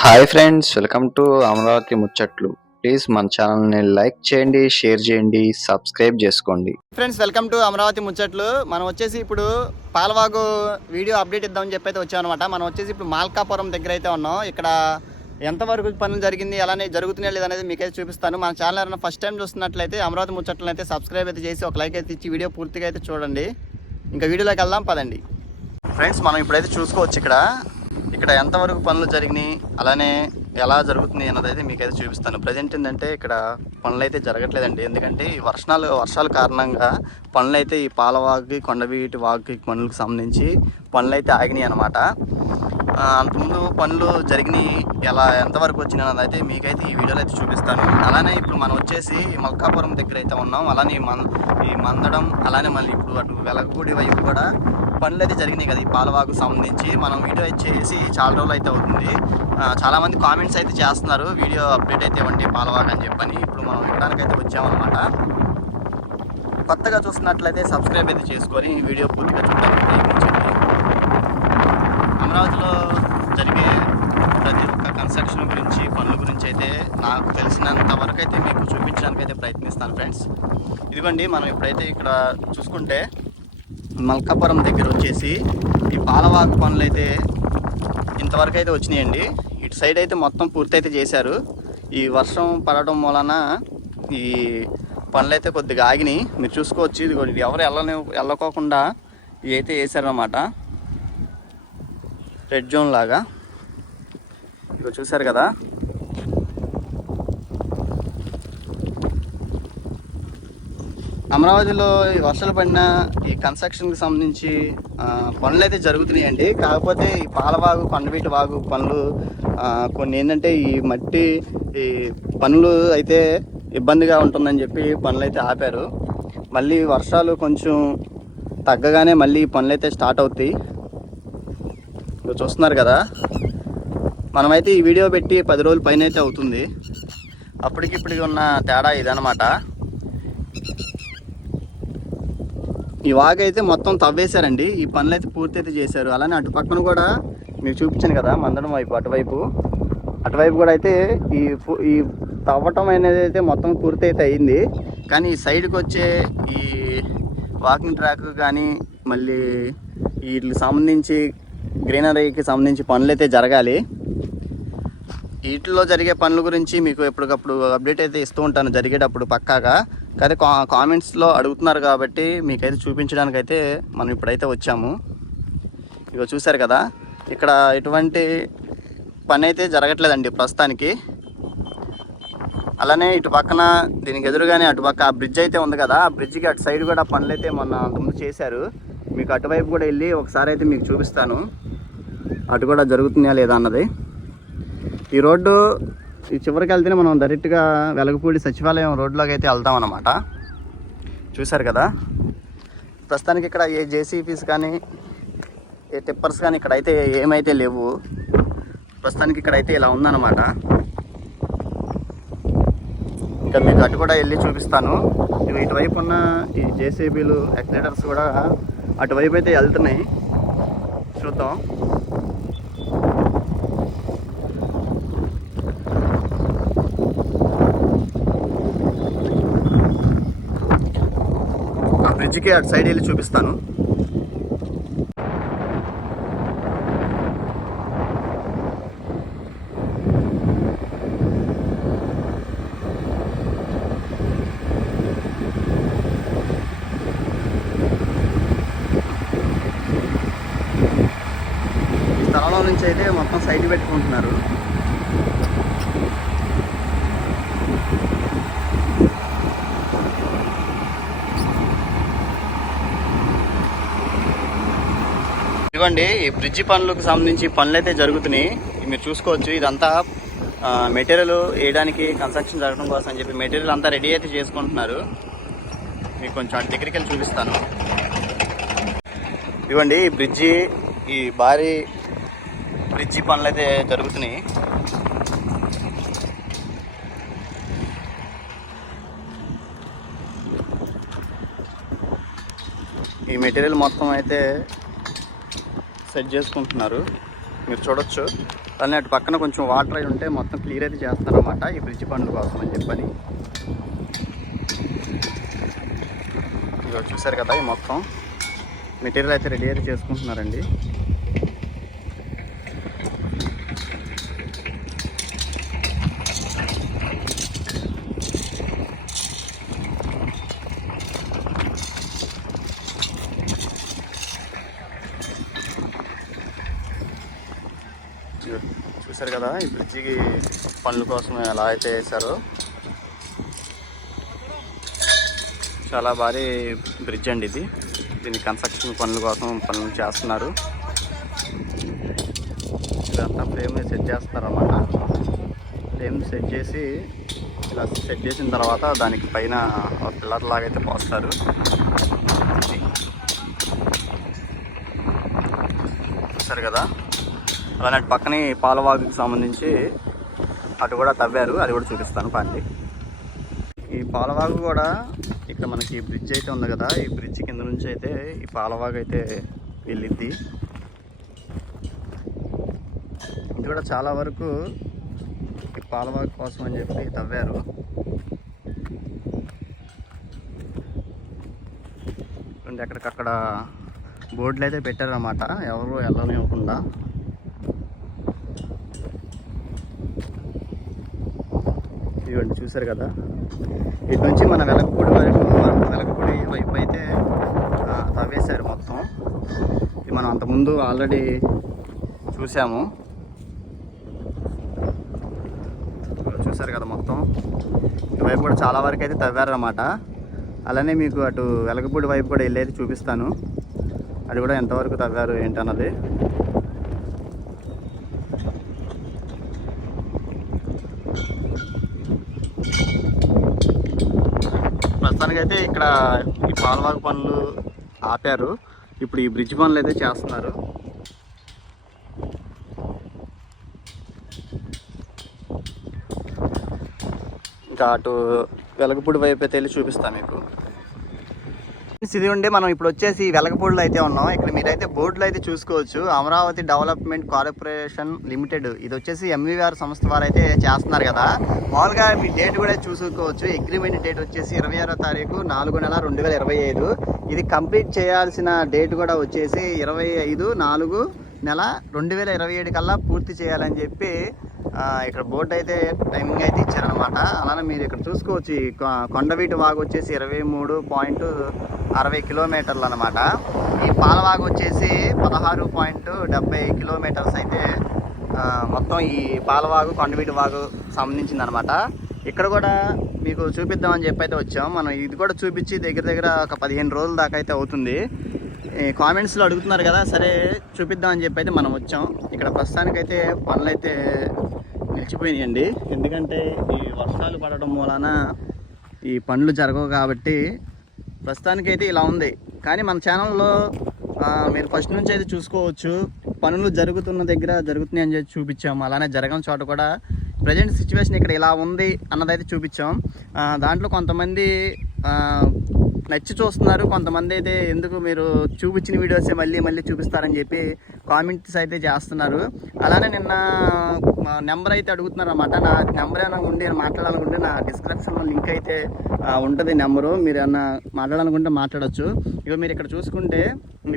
Hi friends welcome to Amaravati ముచ్చట్లు. Please మన ఛానల్ని లైక్ చేయండి షేర్ చేయండి సబ్స్క్రైబ్ చేసుకోండి. ఫ్రెండ్స్ వెల్కమ్ టు అమరావతి ముచ్చట్లు. మనం వచ్చేసి ఇప్పుడు పాలవాగు వీడియో అప్డేట్ ఇద్దామని చెప్పి అయితే వచ్చామన్నమాట. మనం వచ్చేసి ఇప్పుడు మాల్కాపురం దగ్గర అయితే ఉన్నాం. ఇక్కడ ఎంతవరకు పనులు జరిగింది అలానే జరుగుతున్నాయి లేదనేది మీకైతే చూపిస్తాను. మన ఛానల్ ఏమైనా ఫస్ట్ టైం చూస్తున్నట్లయితే అమరావతి ముచ్చట్లు అయితే సబ్స్క్రైబ్ అయితే చేసి ఒక లైక్ అయితే ఇచ్చి వీడియో పూర్తిగా అయితే చూడండి. ఇంకా వీడియోలోకి వెళ్దాం పదండి. ఫ్రెండ్స్ మనం ఇప్పుడైతే చూసుకోవచ్చు ఇక్కడ. ఇక్కడ ఎంతవరకు పనులు జరిగినాయి అలానే ఎలా జరుగుతుంది అన్నది అయితే మీకైతే చూపిస్తాను. ప్రజెంట్ ఏంటంటే ఇక్కడ పనులు అయితే జరగట్లేదండి. ఎందుకంటే ఈ వర్షాలు వర్షాల కారణంగా పనులు అయితే ఈ పాలవాగుకి కొండవీటి వాగుకి పనులకు సంబంధించి పనులు అయితే ఆగినాయి అనమాట అంతకుముందు పనులు జరిగినాయి ఎలా ఎంతవరకు వచ్చినాయి అన్నది అయితే మీకైతే ఈ వీడియోలో అయితే చూపిస్తాను. అలానే ఇప్పుడు మనం వచ్చేసి మల్కాపురం దగ్గర అయితే ఉన్నాం. అలానే ఈ మన్ ఈ మందడం అలానే మళ్ళీ ఇప్పుడు అటు వెలగపూడి వైపు కూడా పనులు అయితే జరిగినాయి కదా ఈ పాలవాకు సంబంధించి. మనం వీడియో అయితే చేసి చాలా రోజులు అయితే అవుతుంది. చాలామంది కామెంట్స్ అయితే చేస్తున్నారు. వీడియో అప్డేట్ అయితే ఇవ్వండి పాలవాకు అని చెప్పని. ఇప్పుడు మనం ఇవ్వడానికి అయితే వచ్చామన్నమాట. కొత్తగా చూస్తున్నట్లయితే సబ్స్క్రైబ్ అయితే చేసుకొని ఈ వీడియో పూర్తిగా చూడడానికి ప్రయత్నించండి. అమరావతిలో జరిగే ప్రతి ఒక్క కన్స్ట్రక్షన్ గురించి పనుల గురించి అయితే నాకు తెలిసినంత వరకు అయితే మీకు చూపించడానికి అయితే ప్రయత్నిస్తాను ఫ్రెండ్స్ ఇదిగోండి మనం ఇప్పుడైతే ఇక్కడ చూసుకుంటే మల్కాపురం దగ్గర వచ్చేసి ఈ పాలవాకు పనులు అయితే ఇంతవరకు అయితే వచ్చినాయండి. ఇటు సైడ్ అయితే మొత్తం పూర్తయితే చేశారు. ఈ వర్షం పడడం వలన ఈ పనులైతే కొద్దిగా ఆగినాయి. మీరు చూసుకోవచ్చు. ఇది ఎవరు వెళ్ళని వెళ్ళకోకుండా ఇవైతే వేసారనమాట రెడ్ జోన్ లాగా. ఇక చూసారు కదా? అమరావతిలో ఈ వర్షాలు పడిన ఈ కన్స్ట్రక్షన్కి సంబంధించి పనులు అయితే జరుగుతున్నాయండి. కాకపోతే ఈ పాలవాగు కొండవీటి వాగు పనులు కొన్ని ఏంటంటే ఈ మట్టి ఈ పనులు అయితే ఇబ్బందిగా ఉంటుందని చెప్పి పనులు అయితే ఆపారు. మళ్ళీ వర్షాలు కొంచెం తగ్గగానే మళ్ళీ పనులు అయితే స్టార్ట్ అవుతాయి. చూస్తున్నారు కదా? మనమైతే ఈ వీడియో పెట్టి పది రోజుల పైన అయితే అవుతుంది. అప్పటికి ఇప్పటికి ఉన్న తేడా ఇదనమాట ఈ వాగు అయితే మొత్తం తవ్వేశారండి. ఈ పనులు అయితే పూర్తి అయితే చేశారు. అలానే అటు పక్కన కూడా మీకు చూపించాను కదా మందడం వైపు అటువైపు. అటువైపు కూడా అయితే ఈ ఈ తవ్వటం అనేది అయితే మొత్తం పూర్తి అయితే అయింది. కానీ ఈ సైడ్కి వచ్చే ఈ వాకింగ్ ట్రాక్ కానీ మళ్ళీ వీటికి సంబంధించి గ్రీనరీకి సంబంధించి పనులు అయితే జరగాలి. వీటిలో జరిగే పనుల గురించి మీకు ఎప్పటికప్పుడు అప్డేట్ అయితే ఇస్తూ ఉంటాను. జరిగేటప్పుడు పక్కాగా. కానీ కా కామెంట్స్లో అడుగుతున్నారు కాబట్టి మీకైతే చూపించడానికి అయితే మనం ఇప్పుడైతే వచ్చాము. ఇగో చూశారు కదా. ఇక్కడ ఎటువంటి పని అయితే జరగట్లేదండి ప్రస్తుతానికి. అలానే ఇటు పక్కన దీనికి ఎదురుగానే అటు పక్క ఆ బ్రిడ్జ్ అయితే ఉంది కదా. ఆ బ్రిడ్జ్కి అటు సైడ్ కూడా పనులు అయితే మొన్న అంతకుముందు చేశారు. మీకు అటువైపు కూడా వెళ్ళి ఒకసారి అయితే మీకు చూపిస్తాను. అటు కూడా జరుగుతుందా లేదా అన్నది. ఈ రోడ్డు ఈ చివరికి వెళ్తేనే మనం డైరెక్ట్గా వెలగపూడి సచివాలయం రోడ్లోకి అయితే వెళ్తాం అనమాట చూశారు కదా? ప్రస్తుతానికి ఇక్కడ ఏ జేసీపీస్ కానీ ఏ టిప్పర్స్ కానీ ఇక్కడైతే ఏమైతే లేవు. ప్రస్తుతానికి ఇక్కడైతే ఇలా ఉందన్నమాట. ఇంకా మీకు అటు కూడా వెళ్ళి చూపిస్తాను. ఇవి ఇటువైపు ఉన్న ఈ జేసీబీలు ఎక్సిలేటర్స్ కూడా అటువైపు అయితే వెళ్తున్నాయి. చూద్దాం. బ్రిడ్జ్కి అటు సైడ్ వెళ్ళి చూపిస్తాను. స్థలంలో నుంచి అయితే మొత్తం సైడ్ పెట్టుకుంటున్నారు. ఇదిగోండి ఈ బ్రిడ్జి పనులకు సంబంధించి పనులు అయితే జరుగుతున్నాయి. మీరు చూసుకోవచ్చు ఇదంతా మెటీరియల్ వేయడానికి కన్స్ట్రక్షన్ జరగడం కోసం అని చెప్పి మెటీరియల్ అంతా రెడీ అయితే చేసుకుంటున్నారు. మీకు కొంచెం అటు దగ్గరికి వెళ్ళి చూపిస్తాను. ఇవ్వండి ఈ బ్రిడ్జి ఈ భారీ బ్రిడ్జి పనులు అయితే జరుగుతున్నాయి. ఈ మెటీరియల్ మొత్తం అయితే సెట్ చేసుకుంటున్నారు. మీరు చూడొచ్చు. అలానే అటు పక్కన కొంచెం వాటర్ అయి ఉంటే మొత్తం క్లియర్ అయితే చేస్తారనమాట ఈ బ్రిడ్జ్ పనుల కోసం అని చెప్పని. ఇదిగో చూసారు కదా ఈ మొత్తం. మెటీరియల్ అయితే రెడీ అయితే చేసుకుంటున్నారండి. చూసారు కదా ఈ బ్రిడ్జికి పనుల కోసం ఎలా అయితే వేశారు. చాలా భారీ బ్రిడ్జ్ అండి ఇది. దీని కన్స్ట్రక్షన్ పనుల కోసం పనులు చేస్తున్నారు. ఇదంతా ఫ్రేమ్ సెట్ చేస్తారన్నమాట. ఫ్రేమ్ సెట్ చేసి ఇలా సెట్ చేసిన తర్వాత దానికి పైన పిల్లర్ లాగా అయితే పోస్తారు. సరే కదా? అలానే అటు పక్కనే పాలవాగుకి సంబంధించి అటు కూడా తవ్వారు అది కూడా చూపిస్తాను పండి ఈ పాలవాగు కూడా ఇక్కడ మనకి బ్రిడ్జ్ అయితే ఉంది కదా ఈ బ్రిడ్జ్ కింద నుంచి అయితే ఈ పాలవాగు అయితే వెళ్ళిద్ది. ఇది కూడా చాలా వరకు ఈ పాలవాగు కోసం అని చెప్పి తవ్వారు. చూడండి ఎక్కడికక్కడ బోర్డులు అయితే పెట్టారన్నమాట. ఎవరు వెళ్ళనివ్వకుండా. ఇవన్నీ చూసారు కదా. ఇటు నుంచి మన వెలగపూడి వరకు వెలగపూడి వైపు అయితే తవ్వేశారు మొత్తం. ఇది మనం అంతకుముందు ఆల్రెడీ చూసాము చూసారు కదా మొత్తం. ఇటువైపు కూడా చాలా వరకు అయితే తవ్వారన్నమాట. అలానే మీకు అటు వెలగపూడి వైపు కూడా వెళ్ళేది చూపిస్తాను. అది కూడా ఎంతవరకు తవ్వారు ఏంటన్నది. అయితే ఇక్కడ ఈ పాలవాగు పనులు ఆపారు. ఇప్పుడు ఈ బ్రిడ్జ్ పనులు అయితే చేస్తున్నారు. ఇంకా అటు వెలగపూడి వైపు అయితే వెళ్ళి చూపిస్తాను మీకు. ఇది ఉండి మనం ఇప్పుడు వచ్చేసి వెలగపూడిలో అయితే ఉన్నాం. ఇక్కడ మీరైతే బోర్డులో అయితే చూసుకోవచ్చు. Amaravati development corporation limited. ఇది వచ్చేసి ఎంవీఆర్ సంస్థ వారు అయితే చేస్తున్నారు కదా. మామూలుగా మీ డేట్ కూడా చూసుకోవచ్చు. అగ్రిమెంట్ డేట్ వచ్చేసి ఇరవై ఆరో తారీఖు నాలుగు నెల రెండు వేల ఇరవై ఐదు. ఇది కంప్లీట్ చేయాల్సిన డేట్ కూడా వచ్చేసి ఇరవై ఐదు నాలుగు నెల రెండు వేల ఇరవై ఏడు కల్లా పూర్తి చేయాలని చెప్పి ఇక్కడ బోర్డు అయితే టైమింగ్ అయితే ఇచ్చారనమాట అలానే మీరు ఇక్కడ చూసుకోవచ్చు. కొ- కొండవీటి వాగు వచ్చేసి ఇరవై మూడు పాయింట్ అరవై కిలోమీటర్లు అనమాట ఈ పాలవాగు వచ్చేసి పదహారు పాయింట్ డెబ్బై కిలోమీటర్స్ అయితే మొత్తం ఈ పాలవాగు కొండవీటి వాగు సంబంధించింది అనమాట ఇక్కడ కూడా మీకు చూపిద్దామని చెప్పి అయితే వచ్చాం. మనం ఇది కూడా చూపించి దగ్గర దగ్గర ఒక పదిహేను రోజుల దాకా అయితే అవుతుంది. ఈ కామెంట్స్లో అడుగుతున్నారు కదా సరే చూపిద్దామని చెప్పి అయితే మనం వచ్చాం. ఇక్కడ ప్రస్తుతానికైతే పనులు అయితే నిలిచిపోయినాయండి. ఎందుకంటే ఈ వర్షాలు పడడం మూలాన ఈ పనులు జరగవు కాబట్టి ప్రస్తుతానికైతే ఇలా ఉంది. కానీ మన ఛానల్లో మీరు ఫస్ట్ నుంచి అయితే చూసుకోవచ్చు. పనులు జరుగుతున్న దగ్గర జరుగుతున్నాయి అని చెప్పి చూపించాము. అలానే జరగని చోట కూడా ప్రజెంట్ సిచ్యువేషన్ ఇక్కడ ఇలా ఉంది అన్నదైతే చూపించాం. దాంట్లో కొంతమంది నచ్చి చూస్తున్నారు. కొంతమంది అయితే ఎందుకు మీరు చూపించిన వీడియోసే మళ్ళీ మళ్ళీ చూపిస్తారని చెప్పి కామెంట్స్ అయితే చేస్తున్నారు. అలానే నిన్న నెంబర్ అయితే అడుగుతున్నారు అనమాట నా నెంబర్ ఏమైనా ఉండి నేను మాట్లాడాలనుకుంటే నా డిస్క్రిప్షన్లో లింక్ అయితే ఉంటుంది నెంబరు. మీరు ఏమన్నా మాట్లాడాలనుకుంటే మాట్లాడచ్చు. ఇక మీరు ఇక్కడ చూసుకుంటే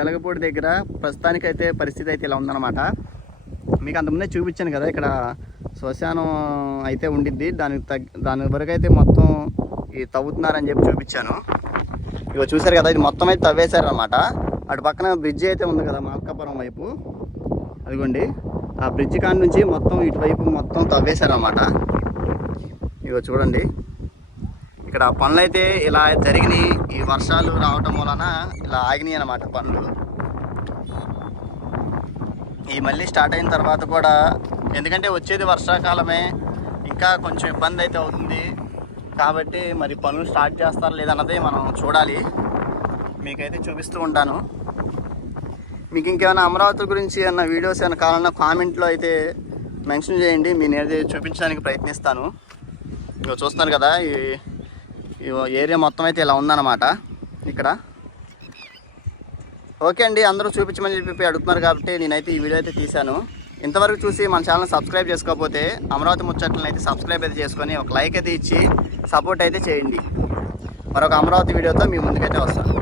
వెలగపూడి దగ్గర ప్రస్తుతానికైతే పరిస్థితి అయితే ఇలా ఉందన్నమాట. మీకు అంతకుముందే చూపించాను కదా ఇక్కడ శ్మశానం అయితే ఉండిద్ది. దానికి తగ్గ దాని వరకు అయితే మొత్తం ఈ తవ్వుతున్నారని చెప్పి చూపించాను. ఇగో చూసారు కదా ఇది మొత్తం అయితే తవ్వేశారు అనమాట అటు పక్కన బ్రిడ్జ్ అయితే ఉంది కదా మార్కాపురం వైపు. అదిగోండి. ఆ బ్రిడ్జ్ కాడ నుంచి మొత్తం ఇటువైపు మొత్తం తవ్వేశారు అనమాట ఇగో చూడండి. ఇక్కడ పనులు అయితే ఇలా జరిగినాయి. ఈ వర్షాలు రావటం వలన ఇలా ఆగినాయి అనమాట పనులు. ఈ మళ్ళీ స్టార్ట్ అయిన తర్వాత కూడా ఎందుకంటే వచ్చేది వర్షాకాలమే ఇంకా కొంచెం ఇబ్బంది అయితే అవుతుంది. కాబట్టి మరి పనులు స్టార్ట్ చేస్తారా లేదన్నది మనం చూడాలి. మీకైతే చూపిస్తూ ఉంటాను. మీకు ఇంకేమైనా అమరావతి గురించి ఏమైనా వీడియోస్ ఏమైనా కావాలన్నా కామెంట్లో అయితే మెన్షన్ చేయండి. మీ నేనైతే చూపించడానికి ప్రయత్నిస్తాను. ఇక చూస్తున్నారు కదా ఈ ఈ ఏరియా మొత్తం అయితే ఇలా ఉందన్నమాట ఇక్కడ. ఓకే అండి అందరూ చూపించమని చెప్పి అడుగుతున్నారు కాబట్టి నేనైతే ఈ వీడియో అయితే తీశాను. ఇంతవరకు చూసి మన ఛానల్ సబ్స్క్రైబ్ చేసుకోకపోతే అమరావతి ముచ్చట్లను అయితే సబ్స్క్రైబ్ అయితే చేసుకొని ఒక లైక్ అయితే ఇచ్చి సపోర్ట్ అయితే చేయండి. మరొక అమరావతి వీడియోతో మీ ముందుకైతే వస్తాను.